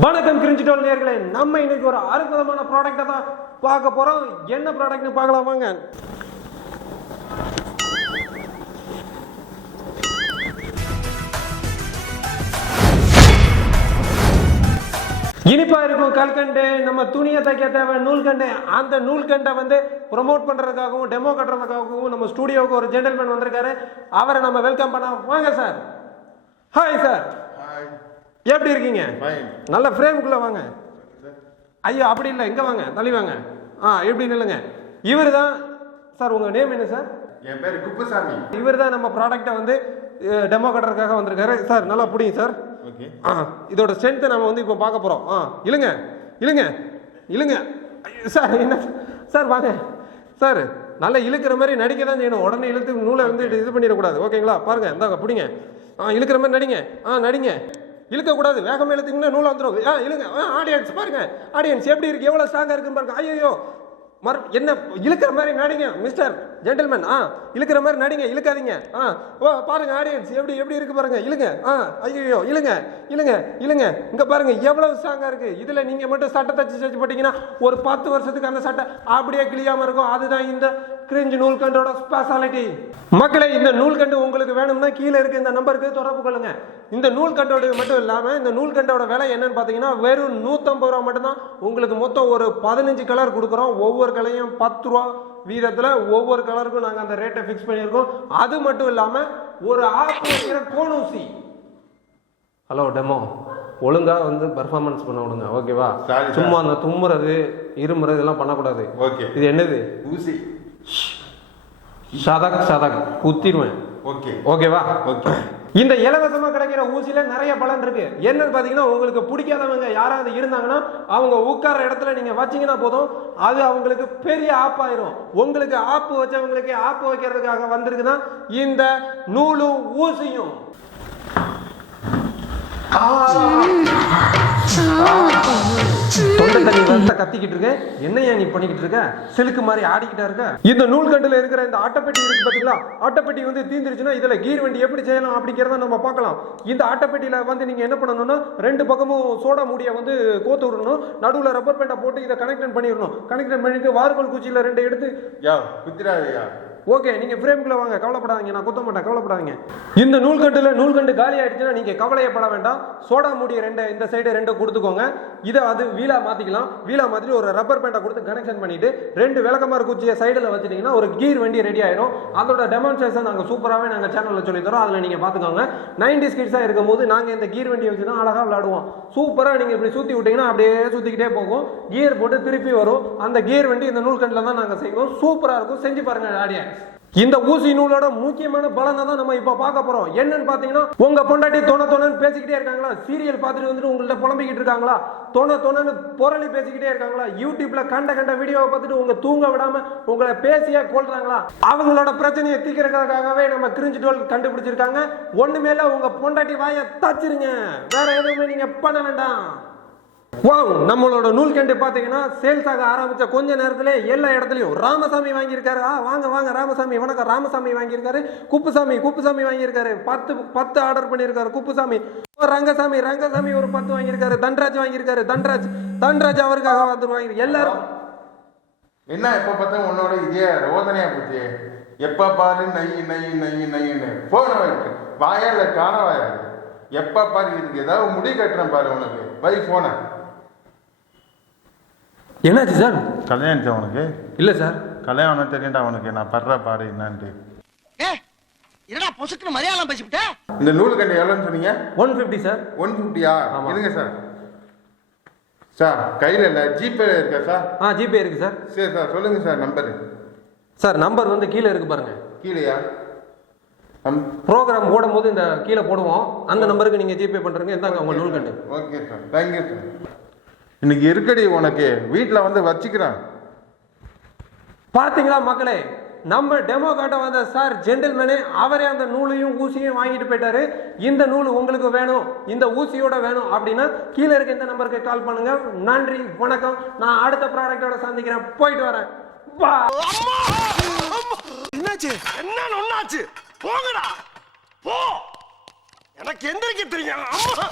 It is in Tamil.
வணக்கம் கிரிஞ்சிட்டோல் நேர்களே நம்ம இன்னைக்கு ஒரு அற்புதமான ப்ராடக்ட்டை தான் பார்க்க போறோம். என்ன ப்ராடக்ட்னு பார்க்கலாம் வாங்க. இனிப்பா இருக்கும் கல்கண்டு நம்ம துணியை தைக்க தேவை நூல்கண்டு. அந்த நூல்கண்டை வந்து ப்ரொமோட் பண்றதுக்காகவும் டெமோ கட்டுறதுக்காகவும் நம்ம ஸ்டூடியோவுக்கு ஒரு ஜென்டல்மேன் வந்திருக்காரு. அவரை நம்ம வெல்கம் பண்ண வாங்க சார் ஹாய் சார் ஹாய் எப்படி இருக்கீங்க? நல்ல ஃப்ரேமுக்குள்ள வாங்க. ஐயோ அப்படி இல்லை. இங்க வாங்க. தள்ளி வாங்க. ஆ இப்படி நில்லுங்க? இவர் தான் சார் உங்க நேம் என்ன சார் என் பேர் குப்புசாமி. இவர் தான் நம்ம ப்ராடக்ட்டை வந்து டெமோ கட்டுறதுக்காக வந்திருக்காரு. சார் நல்லா பிடிங்க சார் ஓகே ஆ இதோட ஸ்ட்ரென்த்தை நம்ம வந்து இப்போ பார்க்க போகிறோம் ஆ இழுங்க. இழுங்க. ஐயோ, சார் என்ன? சார் வாங்க. சார் நல்லா இழுக்கிற மாதிரி நடிக்க தான் செய்யணும். உடனே இழுத்து நூலை வந்து இது பண்ணிடக்கூடாது. ஓகேங்களா பாருங்க இந்தாங்க பிடிங்க. ஆ இழுக்கிற மாதிரி நடிங்க. ஆ நடிங்க. இழுக்கக்கூடாது. வேகமாக இழுத்தீங்கன்னா நூல் வந்துடும் ஆ இழுங்க. ஆ ஆடியன்ஸ் பாருங்கள் ஆடியன்ஸ் எப்படி இருக்குது எவ்வளோ ஸ்ட்ராங்காக இருக்குன்னு பாருங்க. ஐயோ மறு என்ன இழுக்கிற மாதிரி நடிங்க மிஸ்டர் ஜென்டில்மேன் ஆ இழுக்கிற மாதிரி நடிங்க இழுக்காதீங்க. ஆ ஓ பாருங்க ஆடியன்ஸ் எப்படி எப்படி இருக்கு பாருங்க. இழுங்க. ஆ ஐயோ இழுங்க இழுங்க இழுங்க. இங்கே பாருங்கள் எவ்வளவு ஸ்ட்ராங்காக இருக்குது இதில் நீங்கள் மட்டும் சட்டை தச்சு தச்சு போட்டிங்கன்னா ஒரு பத்து வருஷத்துக்கு அந்த சட்டை அப்படியே கிளியாமல் இருக்கும். அதுதான் இந்த கிரிஞ்சு நூல்கண்டோட ஸ்பெஷாலிட்டி மக்களே இந்த நூல்கண்டு உங்களுக்கு வேணும்னா கீழே இருக்க இந்த நம்பருக்கு தொடர்பு கொள்ளுங்க. இந்த நூல்கண்டோட மட்டும் இல்லாம இந்த நூல்கண்டோட விலை என்னன்னு பாத்தீங்கன்னா வெறும் நூத்தம்பது ரூபா மட்டும்தான். உங்களுக்கு மொத்தம் ஒரு பதினஞ்சு கலர் கொடுக்குறோம். ஒவ்வொரு கலையும் பத்து ரூபா வீதத்துல ஒவ்வொரு கலருக்கும் நாங்க அந்த ரேட்டை ஃபிக்ஸ் பண்ணியிருக்கோம். அது மட்டும் இல்லாம ஒரு ஆப்பு வைக்கிற கோணூசி. ஹலோ டெமோ ஒழுங்கா வந்து பெர்ஃபார்மன்ஸ் பண்ண விடுங்க. ஓகேவா. சும்மா அந்த தும்முறது இருமுறது இதெல்லாம் பண்ணக்கூடாது. ஓகே இது என்னது? ஊசி. சதக் சதக். குத்திடுவேன். ஓகே. ஓகேவா ஓகே. இந்த இலவசமா கிடைக்கிற ஊசியில நிறைய பலன் இருக்கு. என்னன்னு பாத்தீங்கன்னா உங்களுக்கு பிடிக்காதவங்க யாராவது இருந்தாங்கன்னா அவங்க உட்கார இடத்துல நீங்க வச்சீங்கன்னா போதும். அது அவங்களுக்கு பெரிய ஆப்பாயிரும். உங்களுக்கு ஆப்பு வச்சவங்களுக்கு ஆப்பு வைக்கிறதுக்காக வந்திருக்குன்னா இந்த நூலும் ஊசியும். தொண்டை தண்ணி வந்து கத்திக்கிட்டு இருக்க? என்னையா நீ பண்ணிக்கிட்டு இருக்க? சிலுக்கு மாதிரி ஆடிக்கிட்டா இருக்க? இந்த நூல்கண்டுல இருக்கிற இந்த ஆட்டப்பெட்டி இருக்கு பாத்தீங்களா? ஆட்டப்பெட்டி வந்து தீந்துருச்சுன்னா இதுல கீர் வண்டி எப்படி செய்யலாம் அப்படிங்கிறத நம்ம பார்க்கலாம். இந்த ஆட்டப்பெட்டியில வந்து நீங்க என்ன பண்ணணும்னா ரெண்டு பக்கமும் சோடா மூடிய வந்து கோத்து விடணும். நடுவுல ரப்பர் பேண்டை போட்டு இதை கனெக்டன் பண்ணிடணும். கனெக்டன் பண்ணிட்டு வார்கோல் குச்சியில ரெண்டு எடுத்து யா குத்திராதையா ஓகே நீங்க ஃப்ரேம்குள்ள வாங்க. கவலைப்படாதீங்க. நான் குத்த மாட்டேன் கவலைப்படாதீங்க. இந்த நூல்கண்டுல நூல்கண்டு காலி ஆயிடுச்சுன்னா நீங்க கவலையப்பட வேண்டாம். சோடா மூடி ரெண்டு இந்த சைடு ரெண்டு கொடுத்துக்கோங்க. இதை அது வீலா மாத்திக்கலாம். வீலா மாத்திட்டு ஒரு ரப்பர் பேண்டை கொடுத்து கனெக்ஷன் பண்ணிட்டு ரெண்டு விளக்கமாறு குச்சியை சைடுல வச்சுட்டீங்கன்னா ஒரு கீர் வண்டி ரெடி ஆயிடும். அதோட டெமான்ஸ்ட்ரேஷன் நாங்கள் சூப்பராகவே நாங்கள் சேனல்ல சொல்லி தரோம் அதில் நீங்க பாத்துக்கோங்க. நைன்டி ஸ்கிட்ஸா இருக்கும் போது நாங்க இந்த கீர் வண்டி வச்சு தான் அழகா விளாடுவோம் சூப்பரா நீங்க இப்படி சுத்தி விட்டீங்கன்னா அப்படியே சுத்திக்கிட்டே போகும். கியர் போட்டு திருப்பி வரும். அந்த கியர் வண்டி இந்த நூல்கண்டில் தான் நாங்கள் செய்வோம். சூப்பராக இருக்கும். செஞ்சு பாருங்க ஆடியை இந்த ஊசி நூலோட முக்கியமான பலனை தான் நம்ம இப்ப பார்க்க போறோம். என்னன்னு பாத்தீங்கன்னா உங்க பொண்டாட்டி தோண தோணன்னு பேசிக்கிட்டே இருக்காங்களா? சீரியல் பார்த்துட்டு வந்துட்டு உங்கள்ட்ட புலம்பிக்கிட்டு இருக்காங்களா? தோண தோணன்னு புரளி பேசிக்கிட்டே இருக்காங்களா? யூடியூப்ல கண்ட கண்ட வீடியோவை பார்த்துட்டு உங்க தூங்க விடாம உங்களை பேசியே கொள்றாங்களா அவங்களோட பிரச்சனையை தீக்கிறதுக்காகவே நம்ம கிரிஞ்சு டோல் கண்டுபிடிச்சிருக்காங்க. ஒண்ணுமேல உங்க பொண்டாட்டி வாயை தச்சிருங்க. வேற எதுவுமே நீங்க பண்ண வேண்டாம். வாவ் நம்மளோட நூல் கண்டு பார்த்தீங்கன்னா சேல்ஸ் ஆக ஆரம்பித்த கொஞ்ச நேரத்தில் எல்லா இடத்துலையும் ராமசாமி வாங்கியிருக்காரு. ஆ வாங்க வாங்க ராமசாமி வணக்கம். ராமசாமி வாங்கியிருக்காரு. குப்புசாமி குப்புசாமி வாங்கியிருக்காரு. பத்து பத்து ஆர்டர் பண்ணியிருக்காரு குப்புசாமி. ஓ, ரங்கசாமி ரங்கசாமி ஒரு பத்து வாங்கியிருக்காரு. தன்ராஜ் வாங்கியிருக்காரு. தன்ராஜ் தன்ராஜ் அவருக்காக வந்து வாங்கி எல்லாரும். என்ன எப்போ பார்த்தா உன்னோட இதே ரோதனையா போச்சு. எப்போ பாரு நை நை நை நைன்னு. போன வைக்கு வாயா இல்ல காண வாயா எப்ப பாரு இதுக்கு ஏதாவது முடி கட்டுறேன் பாரு உனக்கு. பை போன என்னாச்சு சார்? கல்யாணம் உனக்கு இல்ல சார். கல்யாணம் தெரியும்டா உனக்கு நான் படுற பாடு என்னன்ட்டு. ஏ என்னடா பொசுக்குன்னு மலையாளம் பேசிவிட்ட? இந்த நூல் கண்டு எவ்வளோன்னு சொன்னீங்க? One fifty sir. ஒன் ஃபிஃப்டியா. இருங்க சார். சார் கையில் இல்லை ஜிபே இருக்கா சார்? ஆ ஜிபே இருக்கு சார். சரி சார் சொல்லுங்க சார் நம்பரு சார் நம்பர் வந்து கீழே இருக்கு பாருங்க. கீழேயா? நம் ப்ரோக்ராம் போடும்போது இந்த கீழே போடுவோம். அந்த நம்பருக்கு நீங்க ஜிபே பண்றீங்க. இந்தாங்க உங்க நூல்கண்டு okay sir. Thank you sir. இன்னைக்கு இருக்கடி உனக்கு வீட்டில் வந்து வச்சுக்கிறேன். பாத்தீங்களா மக்களே நம்ம டெமோ காட்ட வந்த சார் ஜென்டில்மேனே அவரே அந்த நூலையும் ஊசியும் வாங்கிட்டு போயிட்டாரு. இந்த நூல் உங்களுக்கு வேணும் இந்த ஊசியோட வேணும் அப்படின்னா கீழே இருக்க இந்த நம்பருக்கு கால் பண்ணுங்க. நன்றி வணக்கம். நான் அடுத்த ப்ராடக்டோட சந்திக்கிறேன். போயிட்டு வரேன். வா. என்னாச்சு? என்ன ஒண்ணாச்சு. போங்கடா. போ. எனக்கு எந்திரிக்க தெரியும். அம்மா.